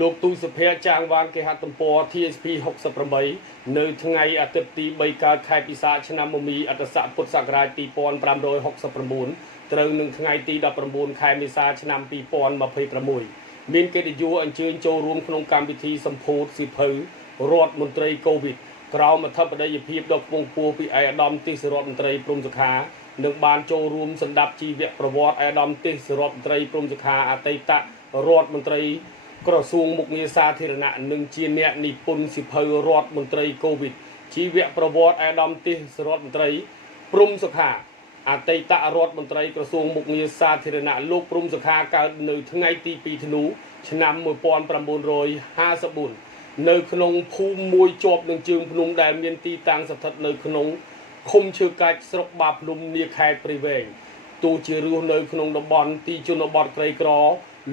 លោកទូសភាចាងវ៉ាងគេហទំព័រ TSP 68នៅថ្ងៃអាទិត្យទី3កើតខែពិសាឆ្នាំមមីអត្តស័កពុទ្ធសករាជ2569ត្រូវនឹងថ្ងៃទី19ខែមេសាឆ្នាំ2026មានកិត្តិយសអញ្ជើញចូលរួមក្នុងកម្មវិធីសម្ពោធសៀវភៅរដ្ឋមន្ត្រីកូវីដក្រោមអធិបតីភាពដ៏ខ្ពង់ខ្ពស់ពីឯកឧត្តមទេសរដ្ឋមន្ត្រីព្រំសុខានឹងបានចូលរួមសម្ដាប់ជីវប្រវត្តិឯកឧត្តមទេសរដ្ឋមន្ត្រីព្រំសុខាអតីតរដ្ឋមន្ត្រីក្រសួងមុខងារសាធារណៈនិងជាអ្នកនិពន្ធសៀវភៅរដ្ឋមន្ត្រីកូវីដជីវប្រវត្តិឯកឧត្តមទេសរដ្ឋមន្ត្រីព្រំសុខាអតីតរដ្ឋមន្ត្រីក្រសួងមុខងារសាធារណៈលោកព្រំសុខាកើតនៅថ្ងៃទី2ធ្នូឆ្នាំ1954នៅក្នុងភូមិមួយជាប់នឹងជើងភ្នំដែលមានទីតាំងស្ថិតនៅក្នុងឃុំឈើកាច់ស្រុកបាភ្នំនាខេត្តព្រៃវែងទោះជារស់នៅក្នុងតំបន់ទីជនបទក្រីក្រ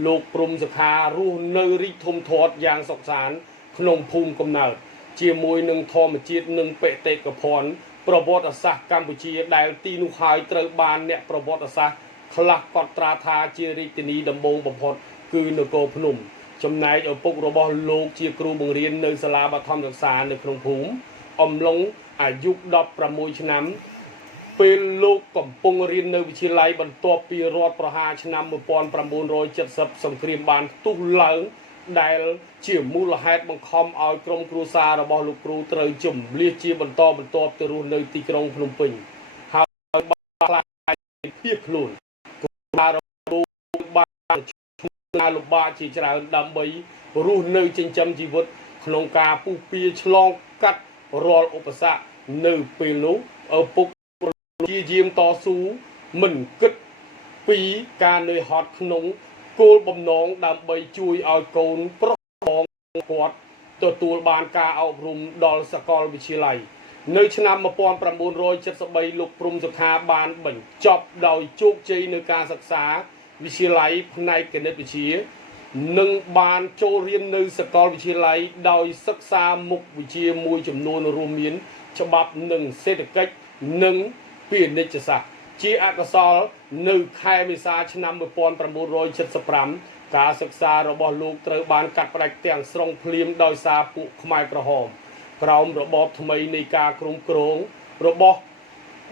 លោកព្រំសុខារស់នៅរីកធំធាត់យ៉ាងសុខសាន្តក្នុងភូមិកំណើតជាមួយនឹងធម្មជាតិនិងបេតិកភណ្ឌប្រវត្តិសាស្ត្រកម្ពុជាដែលទីនោះហើយត្រូវបានអ្នកប្រវត្តិសាស្ត្រខ្លះកត់ត្រាថាជារាជធានីដំបូងបំផុតគឺនគរភ្នំចំណែកឪពុករបស់លោកជាគ្រូបង្រៀននៅសាលាបឋមសិក្សានៅក្នុងភូមិអំឡុងអាយុ16ឆ្នាំពេលលោកកំពុងរៀននៅវិទ្យាល័យបន្ទាប់ពីរដ្ឋប្រហារឆ្នាំ1970សង្គ្រាមបានផ្ទុះឡើងដែលជាមូលហេតុបង្ខំឲ្យក្រុមគ្រួសាររបស់លោកគ្រូត្រូវជម្លៀសជាបន្តបន្ទាប់ទៅរស់នៅទីក្រុងភ្នំពេញហើយបានខ្លាចភៀសខ្លួនគូសារលោកបានណាលំបាកជាច្រើនដើម្បីរស់នៅចិញ្ចឹមជីវិតក្នុងការពុះពៀឆ្លងកាត់រាល់ឧបសគ្គនៅពេលនោះឪពុកជាយាមតស៊ូមិនគិតពីការនឿយហត់ក្នុងគោលបំណងដើម្បីជួយឲ្យកូនប្រុសបងគាត់ទទួលបានការអប់រំដល់សាកលវិទ្យាល័យនៅឆ្នាំ1973លោកព្រំសុខាបានបញ្ចប់ដោយជោគជ័យនៅការសិក្សាវិទ្យាល័យផ្នែកគណិតវិទ្យានិងបានចូលរៀននៅសាកលវិទ្យាល័យដោយសិក្សាមុខវិជ្ជាមួយចំនួនរួមមានច្បាប់និងសេដ្ឋកិច្ចនិងពាណិជ្ជសាស្ត្រជាអកុសលនៅខែមេសាឆ្នាំ1975ការសិក្សារបស់លោកត្រូវបានកាត់ផ្តាច់ទាំងស្រុងភ្លាមដោយសារពួកខ្មែរក្រហមក្រោមរបបថ្មីនៃការគ្រប់គ្រងរបស់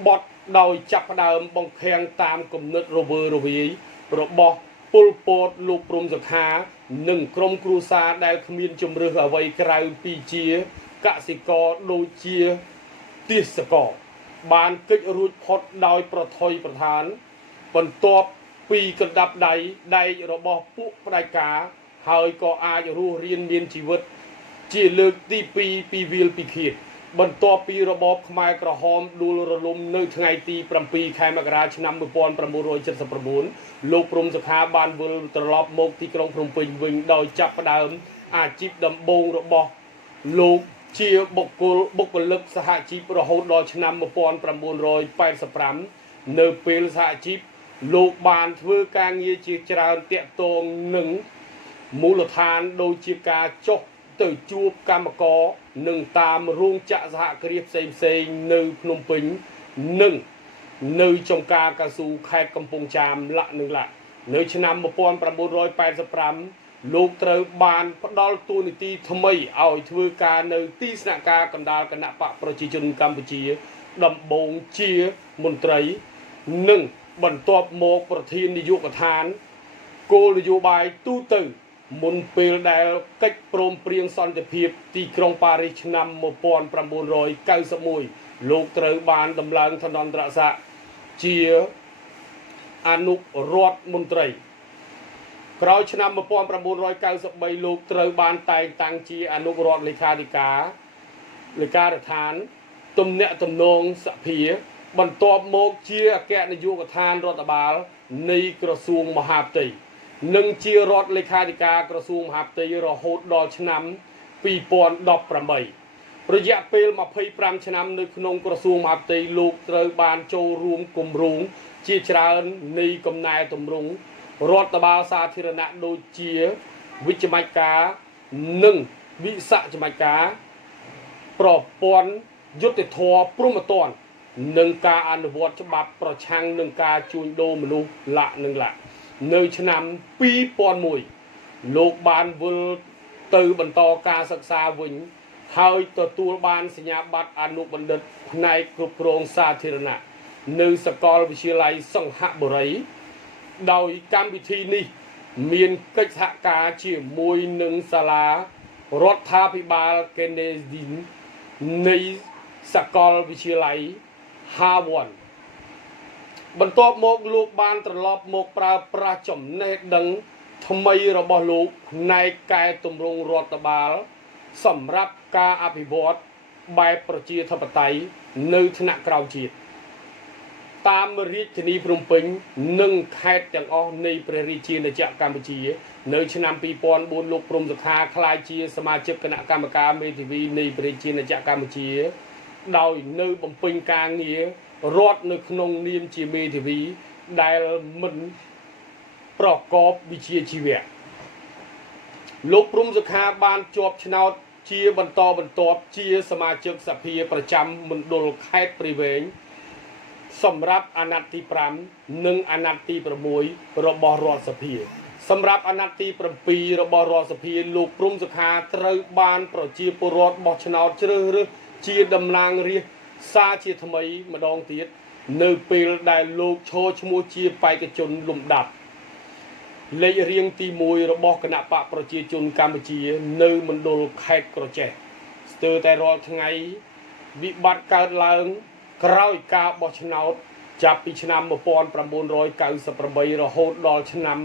បទដោយចាប់ផ្ដើមបង្ខាំងតាមគំនិតរវើរវាយរបស់ពលពតលោកព្រំសុខានិងក្រុមគ្រួសារដែលគ្មានជំរឿសអ្វីក្រៅពីជាកសិករដូចជាទេសកលបានកិច្ចរួចផុតដោយប្រថុយប្រឋានបន្ទាប់ពីកណ្ដាប់ដៃដែករបស់ពួកផ្ដាច់ការហើយក៏អាចរស់រានមានជីវិតជាលើកទី2ពីវាលពិឃាតបន្ទាប់ពីរបបខ្មែរក្រហមដួលរលំនៅថ្ងៃទី7ខែមករាឆ្នាំ1979លោកព្រំសុខាបានវិលត្រឡប់មកទីក្រុងភ្នំពេញវិញដោយចាប់ផ្ដើមអាជីពដំបូងរបស់លោកជាបុគ្គលិកសហជីពរហូតដល់ឆ្នាំ1985នៅពេលសហជីពលោកបានធ្វើការងារជាច្រើនតាក់ទងនឹងមូលដ្ឋានដូចជាការចុះទៅជួបកម្មករនិងតាមរោងចក្រសហគ្រាសផ្សេងៗនៅភ្នំពេញនិងនៅចំការកៅស៊ូខេត្តកំពង់ចាមនៅឆ្នាំ1985លោកត្រូវបានផ្ដល់តួនាទីថ្មីឲ្យធ្វើការនៅទីស្នាក់ការកណ្ដាលគណៈបកប្រជាជនកម្ពុជាដំបូងជាមន្ត្រីនិងបន្ទាប់មកប្រធាននាយកដ្ឋានគោលនយោបាយទូទៅមុនពេលដែលកិច្ចព្រមព្រៀងសន្តិភាពទីក្រុងប៉ារីសឆ្នាំ1991លោកត្រូវបានដំឡើងឋានន្តរស័ក្តិជាអនុរដ្ឋមន្ត្រីក្រោយឆ្នាំ1993លោកត្រូវបានតែងតាំងជាអនុរដ្ឋលេខាធិការលេខារដ្ឋានទំនាក់ទំនងសភាបន្ទាប់មកជាអគ្គនាយកដ្ឋានរដ្ឋបាលនៃក្រសួងមហាផ្ទៃនិងជារដ្ឋលេខាធិការក្រសួងមហាផ្ទៃរហូតដល់ឆ្នាំ2018រយៈពេល25ឆ្នាំនៅក្នុងក្រសួងមហាផ្ទៃលោកត្រូវបានចូលរួមគម្រោងជាច្រើននៃកំណែទម្រង់រដ្ឋបាលសាធារណៈដូចជាវិជ្ជមជ្ឈការនិងវិស័យមជ្ឈការប្រព័ន្ធយុត្តិធម៌ព្រហ្មទណ្ឌនិងការអនុវត្តច្បាប់ប្រឆាំងនឹងការជួញដូរមនុស្សនៅឆ្នាំ2001លោកបានវិល từបន្តការសិក្សាវិញហើយទទួលបានសញ្ញាបត្រអនុបណ្ឌិតផ្នែកគ្រប់គ្រងសាធារណៈនៅសាកលវិទ្យាល័យសង្ហបុរីដោយកម្មវិធីនេះមានកិច្ចសហការជាមួយនឹងសាលារដ្ឋាភិបាលកេនេឌីននៃសាកលវិទ្យាល័យ Harvard បន្ទាប់មកលោកបានត្រឡប់មកប្រើប្រាស់ចំណេះដឹងថ្មីរបស់លោកផ្នែកកែតម្រង់រដ្ឋបាលសម្រាប់ការអភិវឌ្ឍបែបប្រជាធិបតេយ្យនៅថ្នាក់ក្រោមជាតិតាមរាជធានីភ្នំពេញនិងខេត្តទាំងអស់នៃព្រះរាជាណាចក្រកម្ពុជានៅឆ្នាំ2004លោកព្រំសុខាក្លាយជាសមាជិកគណៈកម្មការមេធាវីនៃព្រះរាជាណាចក្រកម្ពុជាដោយនៅបំពេញការងាររដ្ឋនៅក្នុងនាមជាមេធាវីដែលមិនប្រកបវិជ្ជាជីវៈលោកព្រំសុខាបានជាប់ឆ្នោតជាបន្តបន្ទាប់ជាសមាជិកសភាប្រចាំមណ្ឌលខេត្តព្រៃវែងសម្រាប់អាណត្តិទី5និងអាណត្តិទី6របស់រដ្ឋសភាសម្រាប់អាណត្តិទី7របស់រដ្ឋសភាលោកព្រំសុខាត្រូវបានប្រជាពលរដ្ឋបោះឆ្នោតជ្រើសរើសជាតំណាងរាស្ត្រសារជាថ្មីម្ដងទៀតនៅពេលដែលលោកឈរឈ្មោះជាបេក្ខជនលំដាប់លេខរៀងទី1របស់គណៈបកប្រជាជនកម្ពុជានៅមណ្ឌលខេត្តក្រចេះស្ទើរតែរាល់ថ្ងៃវិបត្តិកើតឡើងក្រោយការបោះឆ្នោតចាប់ពីឆ្នាំ1998រហូតដល់ឆ្នាំ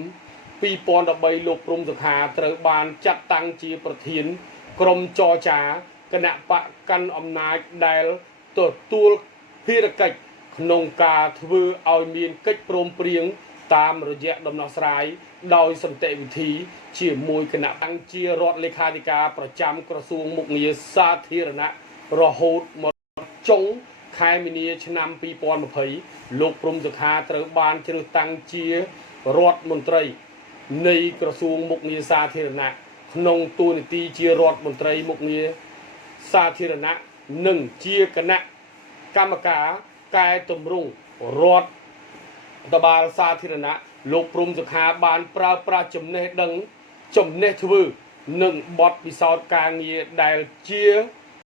2013លោកព្រំសុខាត្រូវបានចាត់តាំងជាប្រធានក្រុមចរចាគណៈបកកាន់អំណាចដែលទទួលភារកិច្ចក្នុងការធ្វើឲ្យមានកិច្ចព្រមព្រៀងតាមរយៈដំណោះស្រាយដោយសន្តិវិធីជាមួយគណៈអង្គជារដ្ឋលេខាធិការប្រចាំក្រសួងមុខងារសាធារណៈរហូតមកចុងខែមីនាឆ្នាំ2020លោកព្រំសុខាត្រូវបានជ្រើសតាំងជារដ្ឋមន្ត្រីនៃក្រសួងមុខងារសាធារណៈក្នុងតួនាទីជារដ្ឋមន្ត្រីមុខងារសាធារណៈនិងជាគណៈកម្មការកែតម្រង់រដ្ឋបាលសាធារណៈលោកព្រំសុខាបានប្រើប្រាស់ចំណេះដឹងចំណេះធ្វើនិងបទពិសោធន៍ការងារដែលជា